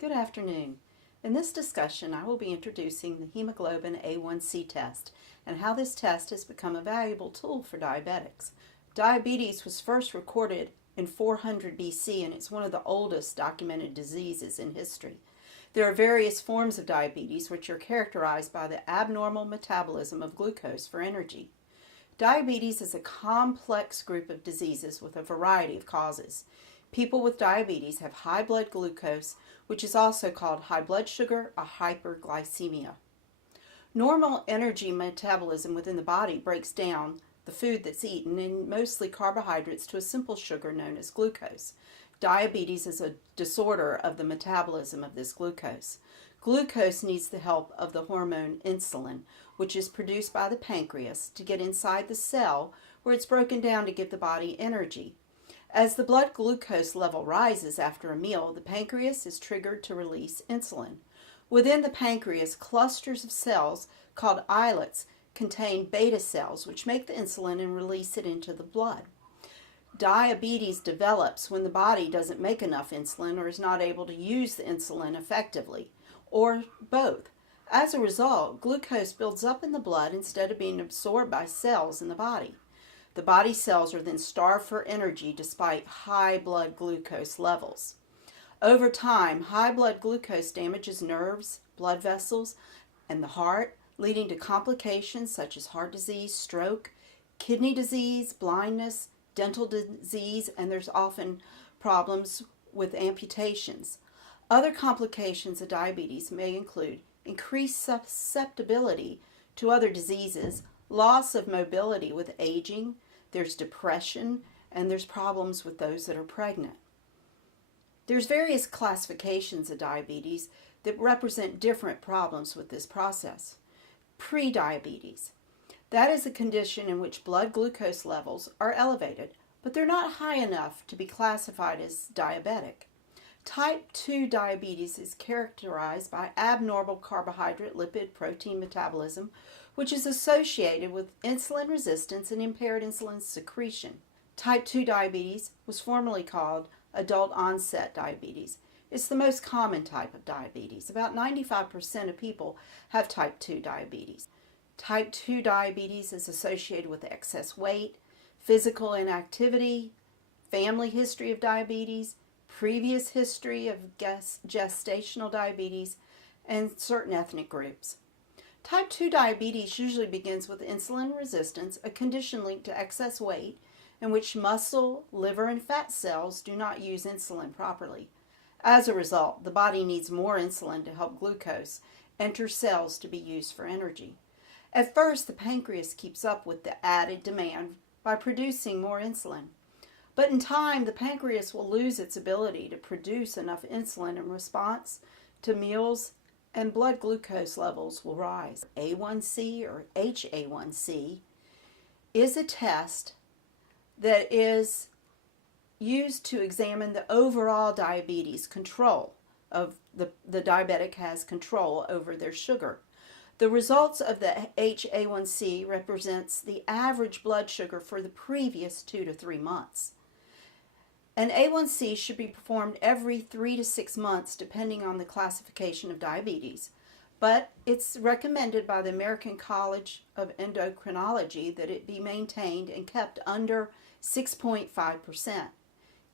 Good afternoon. In this discussion, I will be introducing the hemoglobin A1C test and how this test has become a valuable tool for diabetics. Diabetes was first recorded in 400 BC and it's one of the oldest documented diseases in history. There are various forms of diabetes which are characterized by the abnormal metabolism of glucose for energy. Diabetes is a complex group of diseases with a variety of causes. People with diabetes have high blood glucose, which is also called high blood sugar or hyperglycemia. Normal energy metabolism within the body breaks down the food that's eaten in mostly carbohydrates to a simple sugar known as glucose. Diabetes is a disorder of the metabolism of this glucose. Glucose needs the help of the hormone insulin, which is produced by the pancreas to get inside the cell where it's broken down to give the body energy. As the blood glucose level rises after a meal, the pancreas is triggered to release insulin. Within the pancreas, clusters of cells called islets contain beta cells, which make the insulin and release it into the blood. Diabetes develops when the body doesn't make enough insulin or is not able to use the insulin effectively, or both. As a result, glucose builds up in the blood instead of being absorbed by cells in the body. The body cells are then starved for energy despite high blood glucose levels. Over time, high blood glucose damages nerves, blood vessels, and the heart, leading to complications such as heart disease, stroke, kidney disease, blindness, dental disease, and there's often problems with amputations. Other complications of diabetes may include increased susceptibility to other diseases, loss of mobility with aging, there's depression, and there's problems with those that are pregnant. There's various classifications of diabetes that represent different problems with this process. Prediabetes. That is a condition in which blood glucose levels are elevated, but they're not high enough to be classified as diabetic. Type 2 diabetes is characterized by abnormal carbohydrate, lipid, protein metabolism, which is associated with insulin resistance and impaired insulin secretion. Type 2 diabetes was formerly called adult onset diabetes. It's the most common type of diabetes. About 95% of people have type 2 diabetes. Type 2 diabetes is associated with excess weight, physical inactivity, family history of diabetes, previous history of gestational diabetes, and certain ethnic groups. Type 2 diabetes usually begins with insulin resistance, a condition linked to excess weight in which muscle, liver, and fat cells do not use insulin properly. As a result, the body needs more insulin to help glucose enter cells to be used for energy. At first, the pancreas keeps up with the added demand by producing more insulin. But in time, the pancreas will lose its ability to produce enough insulin in response to meals, and blood glucose levels will rise. A1C or HA1C is a test that is used to examine the overall diabetes control of the diabetic has control over their sugar. The results of the HA1C represents the average blood sugar for the previous 2 to 3 months. An A1C should be performed every 3 to 6 months depending on the classification of diabetes, but it's recommended by the American College of Endocrinology that it be maintained and kept under 6.5%.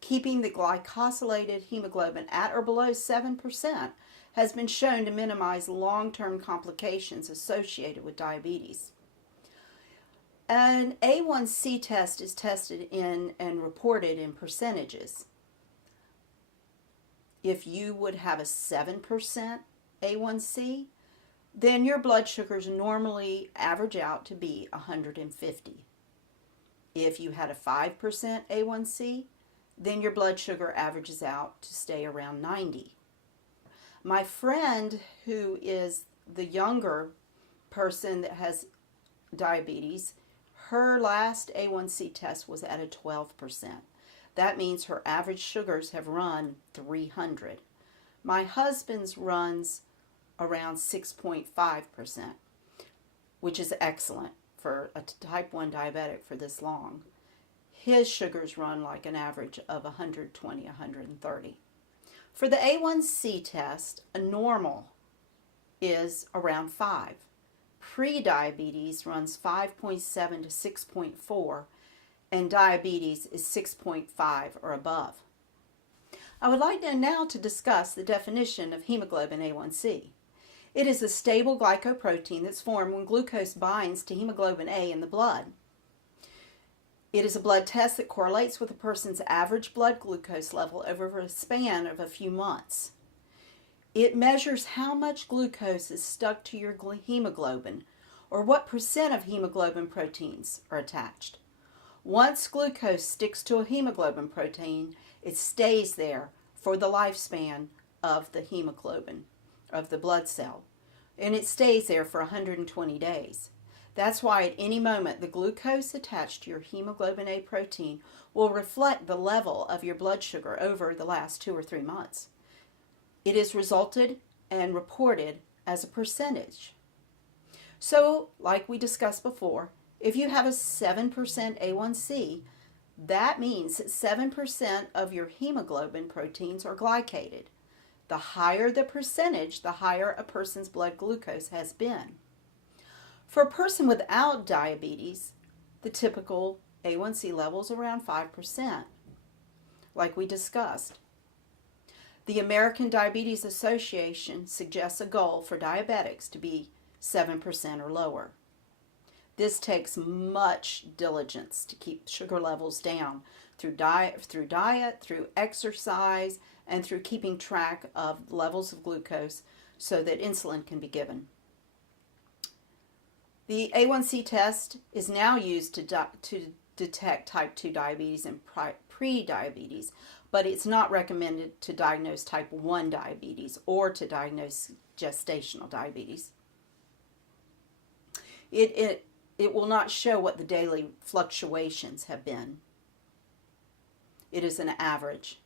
Keeping the glycosylated hemoglobin at or below 7% has been shown to minimize long-term complications associated with diabetes. An A1C test is tested in and reported in percentages. If you would have a 7% A1C, then your blood sugars normally average out to be 150. If you had a 5% A1C, then your blood sugar averages out to stay around 90. My friend, who is the younger person that has diabetes, her last A1C test was at a 12%. That means her average sugars have run 300. My husband's runs around 6.5%, which is excellent for a type 1 diabetic for this long. His sugars run like an average of 120, 130. For the A1C test, a normal is around 5. Pre-diabetes runs 5.7 to 6.4, and diabetes is 6.5 or above. I would like now to discuss the definition of hemoglobin A1C. It is a stable glycoprotein that's formed when glucose binds to hemoglobin A in the blood. It is a blood test that correlates with a person's average blood glucose level over a span of a few months. It measures how much glucose is stuck to your hemoglobin, or what percent of hemoglobin proteins are attached. Once glucose sticks to a hemoglobin protein, it stays there for the lifespan of the hemoglobin, of the blood cell, and it stays there for 120 days. That's why at any moment the glucose attached to your hemoglobin A protein will reflect the level of your blood sugar over the last 2 or 3 months. It is resulted and reported as a percentage. So, like we discussed before, if you have a 7% A1C, that means that 7% of your hemoglobin proteins are glycated. The higher the percentage, the higher a person's blood glucose has been. For a person without diabetes, the typical A1C level is around 5%, like we discussed. The American Diabetes Association suggests a goal for diabetics to be 7% or lower. This takes much diligence to keep sugar levels down through diet, through exercise, and through keeping track of levels of glucose so that insulin can be given. The A1C test is now used to detect type 2 diabetes and pre-diabetes, but it's not recommended to diagnose type 1 diabetes or to diagnose gestational diabetes. It will not show what the daily fluctuations have been. It is an average.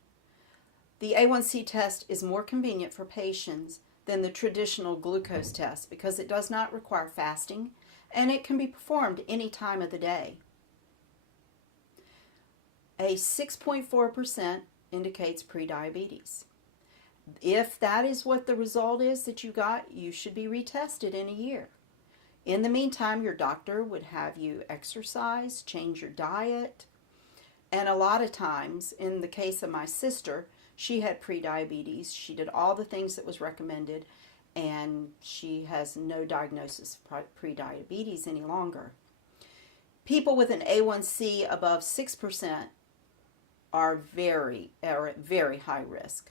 The A1C test is more convenient for patients than the traditional glucose test because it does not require fasting and it can be performed any time of the day. A 6.4% indicates prediabetes. If that is what the result is that you got, you should be retested in a year. In the meantime, your doctor would have you exercise, change your diet, and a lot of times, in the case of my sister, she had prediabetes. She did all the things that was recommended, and she has no diagnosis of prediabetes any longer. People with an A1C above 6% are at very high risk.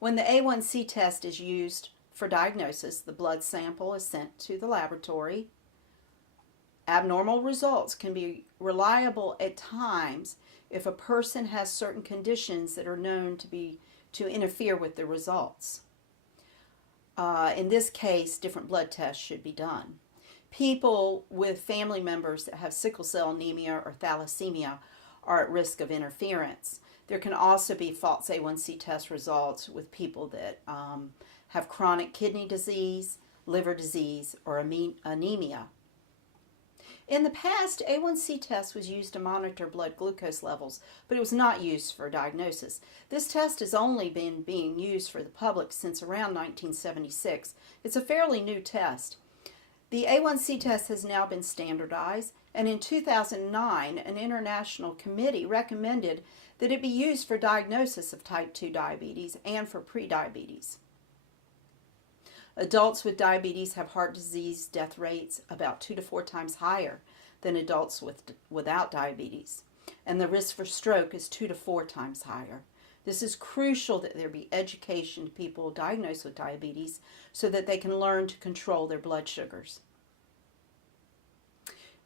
When the A1C test is used for diagnosis, the blood sample is sent to the laboratory. Abnormal results can be reliable at times if a person has certain conditions that are known to interfere with the results. In this case, different blood tests should be done. People with family members that have sickle cell anemia or thalassemia are at risk of interference. There can also be false A1C test results with people that have chronic kidney disease, liver disease, or anemia. In the past, A1C test was used to monitor blood glucose levels, but it was not used for diagnosis. This test has only been being used for the public since around 1976. It's a fairly new test. The A1C test has now been standardized, and in 2009, an international committee recommended that it be used for diagnosis of type 2 diabetes and for prediabetes. Adults with diabetes have heart disease death rates about 2 to 4 times higher than adults without diabetes, and the risk for stroke is 2 to 4 times higher. This is crucial that there be education to people diagnosed with diabetes so that they can learn to control their blood sugars.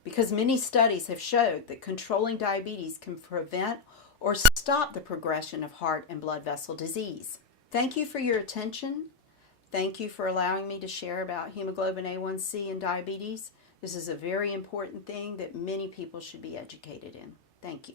Because many studies have showed that controlling diabetes can prevent or stop the progression of heart and blood vessel disease. Thank you for your attention. Thank you for allowing me to share about hemoglobin A1C and diabetes. This is a very important thing that many people should be educated in. Thank you.